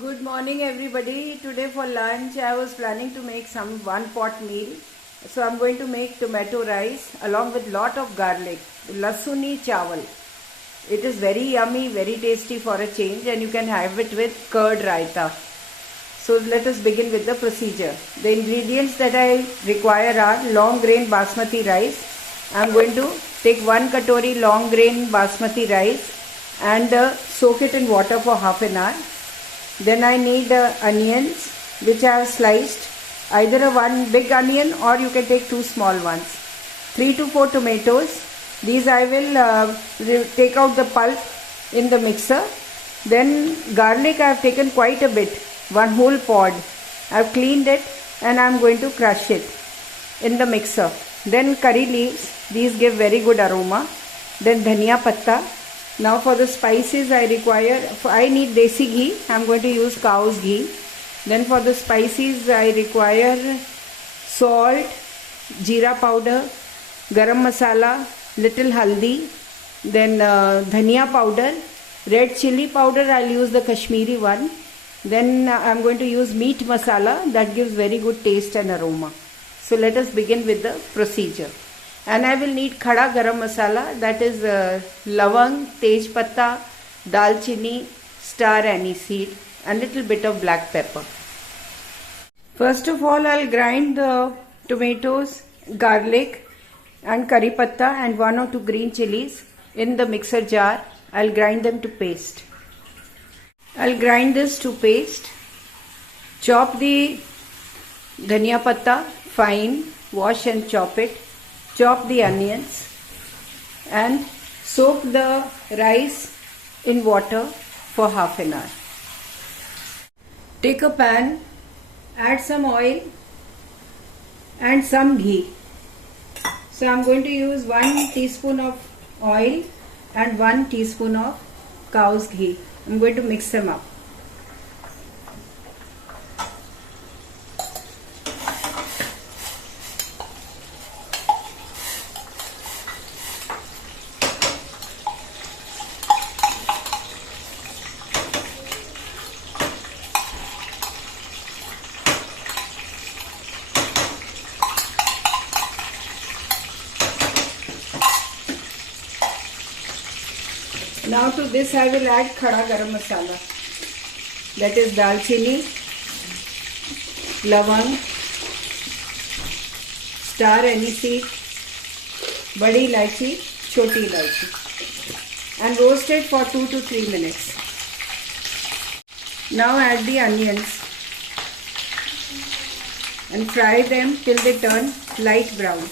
Good morning everybody. Today for lunch I was planning to make some one pot meal. So I'm going to make tomato rice along with lot of garlic. Lasuni chawal. It is very yummy, very tasty for a change, and you can have it with curd raita. So let us begin with the procedure. The ingredients that I require are long grain basmati rice. I'm going to take 1 katori long grain basmati rice and soak it in water for half an hour. Then I need onions which I have sliced, either one big onion or you can take 2 small ones. 3 to 4 tomatoes. These I will take out the pulp in the mixer. Then garlic I have taken quite a bit, 1 whole pod. I have cleaned it and I am going to crush it in the mixer. Then curry leaves, these give very good aroma. Then dhania patta. Now for the spices I need desi ghee. I am going to use cow's ghee. Then for the spices I require salt, jeera powder, garam masala, little haldi, then dhania powder, red chili powder. I'll use the Kashmiri one. Then I'm going to use meat masala that gives very good taste and aroma. So let us begin with the procedure. And I will need khada garam masala, that is lavang, tej patta, dalchini, star anise seed, and little bit of black pepper. First of all, I'll grind the tomatoes, garlic and curry patta and 1 or 2 green chilies in the mixer jar. I'll grind them to paste. I'll grind this to paste. Chop the dhania patta fine, wash and chop it. Chop the onions and soak the rice in water for half an hour. Take a pan, add some oil and some ghee. So I am going to use 1 teaspoon of oil and 1 teaspoon of cow's ghee. I am going to mix them up. Now to this I will add khada garam masala, that is dalchini, lavang, star anise seed, badi ilaichi, choti ilaichi, and roast it for 2 to 3 minutes. Now add the onions and fry them till they turn light brown.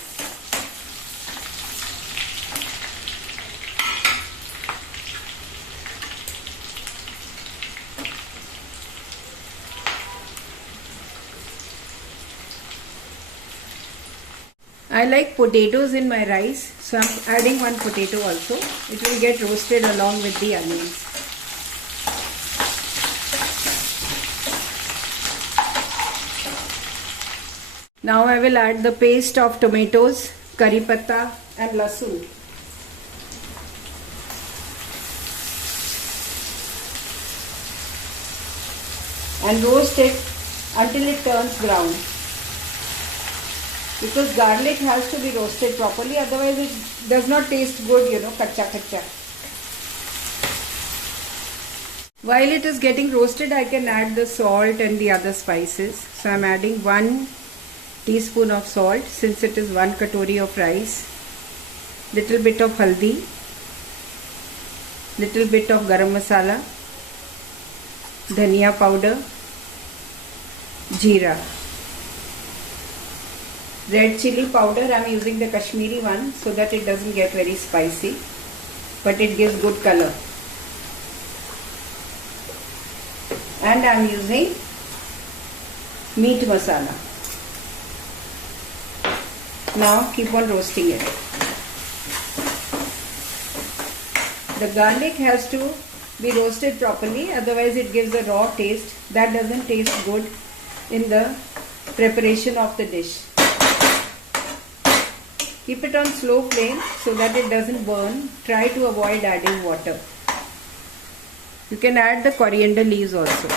I like potatoes in my rice, so I am adding 1 potato also. It will get roasted along with the onions. Now I will add the paste of tomatoes, curry patta and lasun. And roast it until it turns brown. Because garlic has to be roasted properly, otherwise it does not taste good, kacha kacha. While it is getting roasted, I can add the salt and the other spices. So I am adding 1 teaspoon of salt since it is 1 katori of rice. Little bit of haldi, little bit of garam masala, dhania powder, jeera. Red chili powder, I am using the Kashmiri one so that it doesn't get very spicy, but it gives good color. And I am using meat masala. Now keep on roasting it. The garlic has to be roasted properly, otherwise it gives a raw taste. That doesn't taste good in the preparation of the dish. Keep it on slow flame so that it doesn't burn. Try to avoid adding water. You can add the coriander leaves also.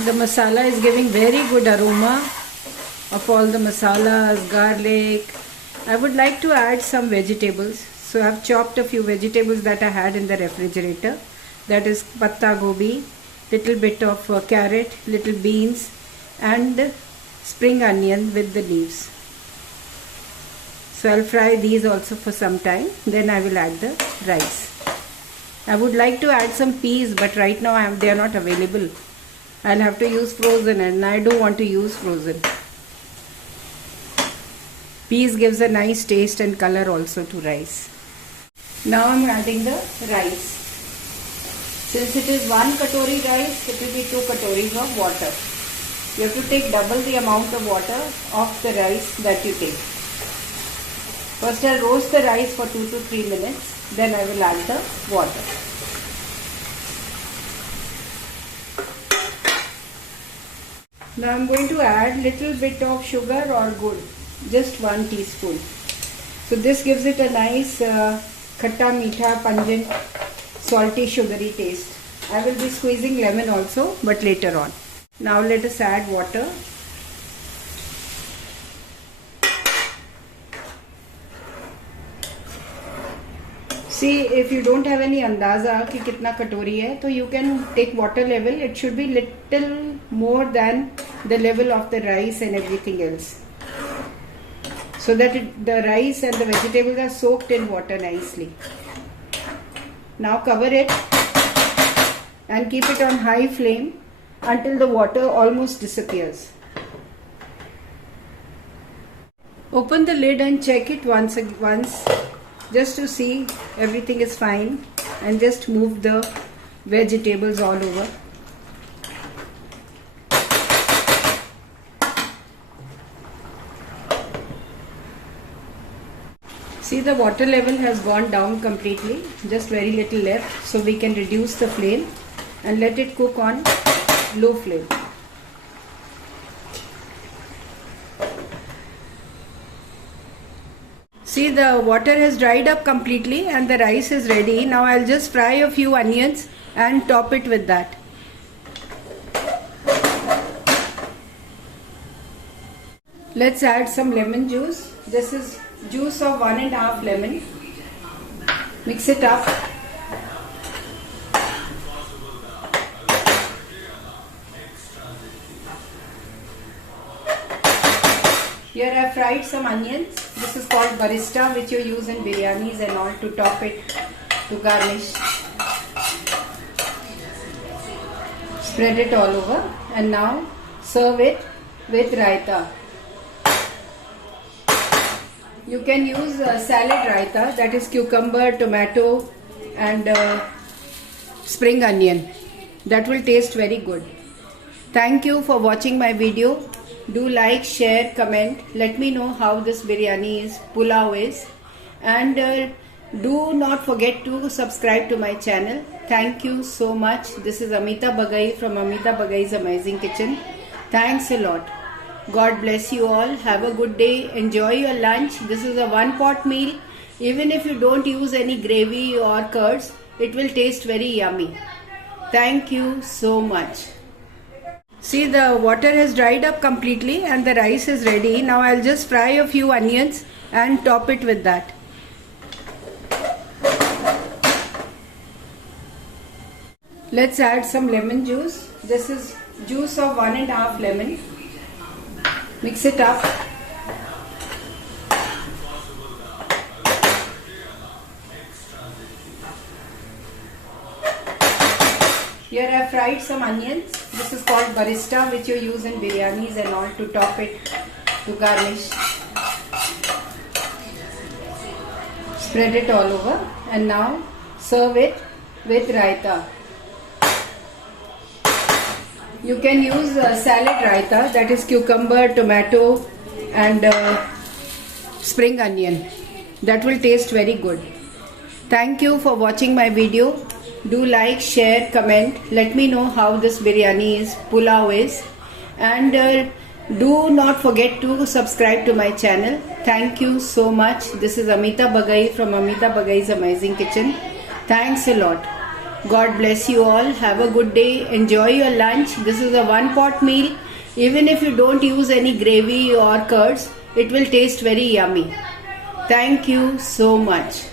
The masala is giving very good aroma of all the masalas, garlic. I would like to add some vegetables. So I have chopped a few vegetables that I had in the refrigerator. That is patta gobi, little bit of carrot, little beans and spring onion with the leaves. So I'll fry these also for some time. Then I will add the rice. I would like to add some peas, but right now they are not available. I'll have to use frozen, and I don't want to use frozen. Peas gives a nice taste and color also to rice. Now I'm adding the rice. Since it is 1 katori rice, it will be 2 katoris of water. You have to take double the amount of water of the rice that you take. First I'll roast the rice for 2 to 3 minutes. Then I will add the water. Now I'm going to add little bit of sugar or gur, just 1 teaspoon. So this gives it a nice khatta, meetha, pungent, salty, sugary taste. I will be squeezing lemon also, but later on. Now let us add water. See, if you don't have any andaza कि कितना कटोरी है, तो you can take water level. It should be little more than the level of the rice and everything else, so that the rice and the vegetables are soaked in water nicely. Now cover it and keep it on high flame until the water almost disappears. Open the lid and check it once just to see everything is fine, and just move the vegetables all over. See, the water level has gone down completely, just very little left, so we can reduce the flame and let it cook on low flame. See, the water has dried up completely and the rice is ready. Now I'll just fry a few onions and top it with that. Let's add some lemon juice. This is juice of 1.5 lemon. Mix it up. Here I have fried some onions. This is called barista, which you use in biryanis and all to top it, to garnish. Spread it all over and now serve it with raita. You can use salad raita, that is cucumber, tomato and spring onion. That will taste very good. Thank you for watching my video. Do like, share, comment. Let me know how this biryani is, pulao is. And do not forget to subscribe to my channel. Thank you so much. This is Amita Bagai from Amita Bagai's Amazing Kitchen. Thanks a lot. God bless you all. Have a good day. Enjoy your lunch. This is a one-pot meal. Even if you don't use any gravy or curds, it will taste very yummy. Thank you so much. See, the water has dried up completely and the rice is ready. Now I'll just fry a few onions and top it with that. Let's add some lemon juice. This is juice of 1.5 lemon. Mix it up. Here I have fried some onions. This is called barista, which you use in biryanis and all to top it, to garnish. Spread it all over and now serve it with raita. You can use salad raita, that is cucumber, tomato and spring onion. That will taste very good. Thank you for watching my video. Do like, share, comment. Let me know how this biryani is, pulao is. And do not forget to subscribe to my channel. Thank you so much. This is Amita Bagai from Amita Bagai's Amazing Kitchen. Thanks a lot. God bless you all. Have a good day. Enjoy your lunch. This is a one pot meal. Even if you don't use any gravy or curds, it will taste very yummy. Thank you so much.